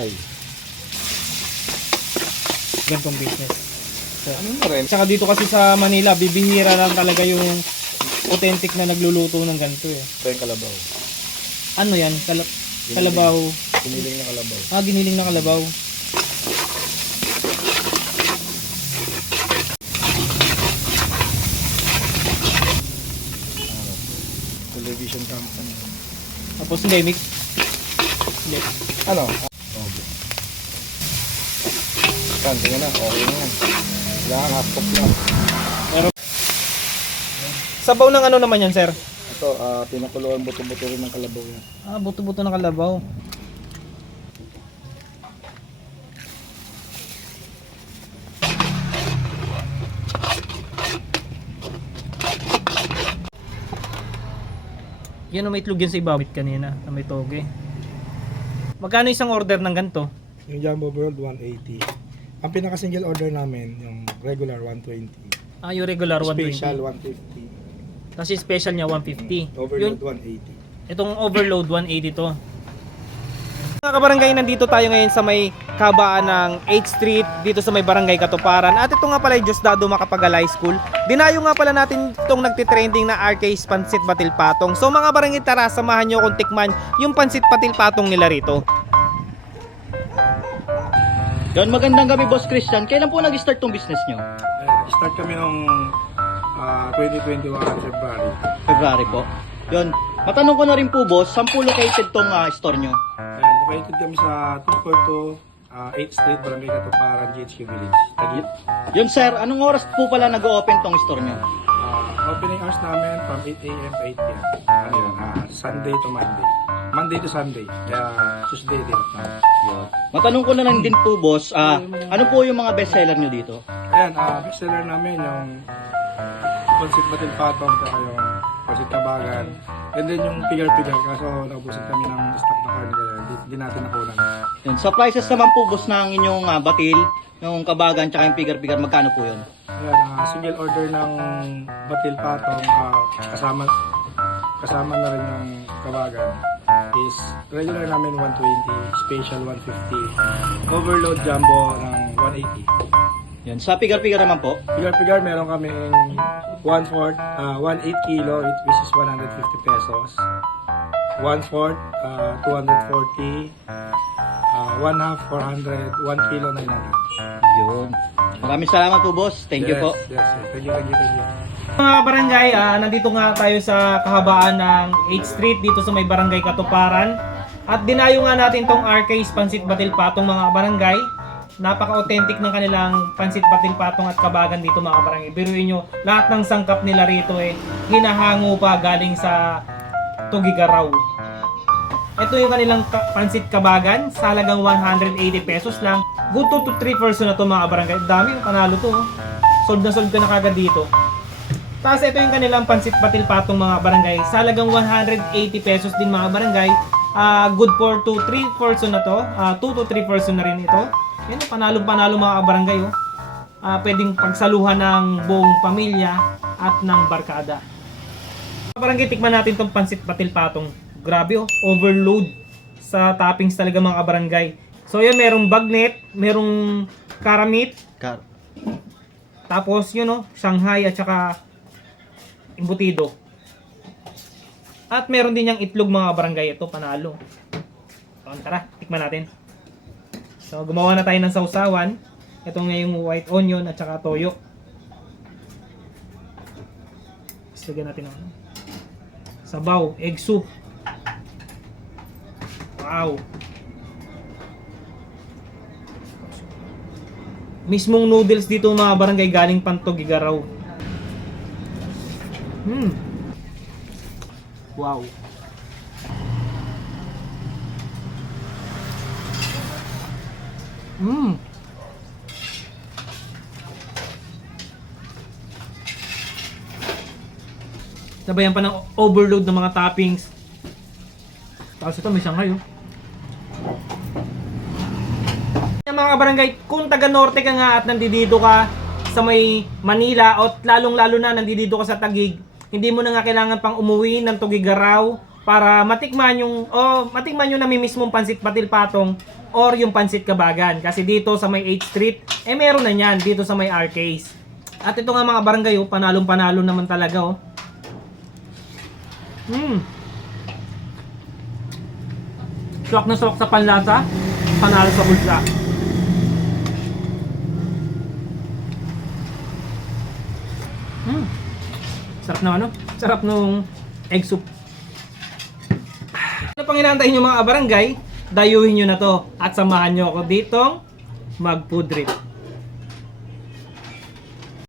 Ay. Gantong business. So, Ano na rin? Tsaka dito kasi sa Manila, bibihira lang talaga yung authentic na nagluluto ng ganito eh. Ito yung kalabaw. Ano yan? Kala kalabaw. Piniling na kalabaw. Ah, giniling na kalabaw. Television company. Tapos hindi, mix. Hindi. Ano? Kan, tingnan na. Okay na yan. Kailangan half cook lang. Sabaw ng ano naman yan, sir? Ito, ah, pinakuluan buto-buto rin ng kalabaw yan. Ah, buto-buto ng kalabaw. Yan ang may itlog yan sa ibawit kanina, na may toge. Magkano isang order ng ganito? Yung Jumbo World 180. Ang pinaka single order namin yung regular 120. Ah, yung regular 120. Special 150. Kasi special niya 150. Yun, Overload 180. Itong overload 180 to. Mga kabarangay, nandito tayo ngayon sa may kabaan ng 8th Street, dito sa may barangay Katuparan. At ito nga pala yung Diosdado Makapagal High School. Dinayo nga pala natin itong nagtitrending na RK's Pansit Patil Patong. So mga barangay, tara, samahan nyo akong tikman yung Pansit Patil Patong nila rito. Yan, magandang gabi Boss Christian. Kailan po nag-start tong business nyo? Eh, start kami nung ah, 2021 February. February po. Yon. Matanong ko na rin po boss, saan po located tong ah, store nyo? Ayan, located kami sa 242 ah, 8th Street, Barangay Katuparan, GHQ Village. Tagit. Yon sir, anong oras po pala nag-open tong store nyo? Ah, opening hours namin from 8 a.m. to 8 p.m. Ano yun? ah, Sunday to Monday. Monday to Sunday. Kaya Tuesday din. Yon. Matanong ko na lang din po boss, ah, ano po yung mga bestseller nyo dito? Ayan, uh, bestseller namin yung Pansit Batil Patong at yung Pansit Tabagan. And then yung pigar-pigar kaso naubusan kami ng stock na corn kaya di, di natin nakunan. Yon. Sa prices naman po boss ng inyong ah, batil, yung kabagan, tsaka yung pigar-pigar, magkano po yun? Ayan, ah, single order ng Batil Patong ah, kasama kasama na rin yung Kabagan is regular namin 120, special 150, overload jumbo ng 180. Yon. Sa pigar-pigar naman po, Pigar-pigar meron kaming 1 fourth, uh, 1 8 kilo, it, which is 150 pesos. 1 fourth, uh, 240. Uh, 1 half, 400. 1 kilo, 900. Yun. Maraming salamat po boss. Thank you yes, po. Yes, yes. Thank you, thank you, thank you. Mga barangay, ah, nandito nga tayo sa kahabaan ng 8th Street dito sa may barangay Katuparan. At dinayo nga natin tong RK's Pansit Batil Patong mga barangay. Napaka-authentic ng kanilang Pansit Batil Patong at kabagan dito mga barangay. Biruin nyo, lahat ng sangkap nila rito eh, hinahango pa galing sa Tugigaraw. Ito yung kanilang ka- pansit kabagan sa halagang 180 pesos lang. Good to 3 person na to mga barangay. Dami, panalo to. oh. Sold na sold ka na kagad dito. Tapos ito yung kanilang pansit patil patong mga barangay. Sa halagang 180 pesos din mga barangay. Ah, good for 2 3 person na to. 2 to 3 person na rin ito. Yan, panalo panalo mga barangay oh. Ah, pwedeng pagsaluhan ng buong pamilya at ng barkada. Mga barangay, tikman natin tong pansit patil patong. Grabe oh, overload sa toppings talaga mga barangay. So yun, merong bagnet, merong karamit, Kar- tapos yun oh, Shanghai at saka embutido. At meron din yung itlog mga barangay ito, panalo. So, tara, tikman natin. So, gumawa na tayo ng sausawan. Ito nga white onion at saka toyo. Lagyan natin ng ano. Sabaw, egg soup. Wow. Mismong noodles dito mga barangay galing Pantog, Igaraw. Hmm. Wow. Hmm. Sabayan pa ng overload ng mga toppings. Tapos ito may sanghay oh. Yung mga barangay, kung taga Norte ka nga at nandito ka sa may Manila o lalong lalo na nandito ka sa Tagig, hindi mo na nga kailangan pang umuwi ng Tugigaraw para matikman yung o matikman yung namimiss mong pansit batil patong or yung pansit kabagan kasi dito sa may 8th Street eh meron na niyan dito sa may arcades at ito nga mga barangay oh, panalong panalo naman talaga oh Hmm. Swak na swak sa panlasa, panalo sa bulsa. Hmm. Sarap na ano? Sarap nung egg soup. Pang inaantay nyo mga barangay? Dayuhin nyo na to at samahan nyo ako ditong mag food trip.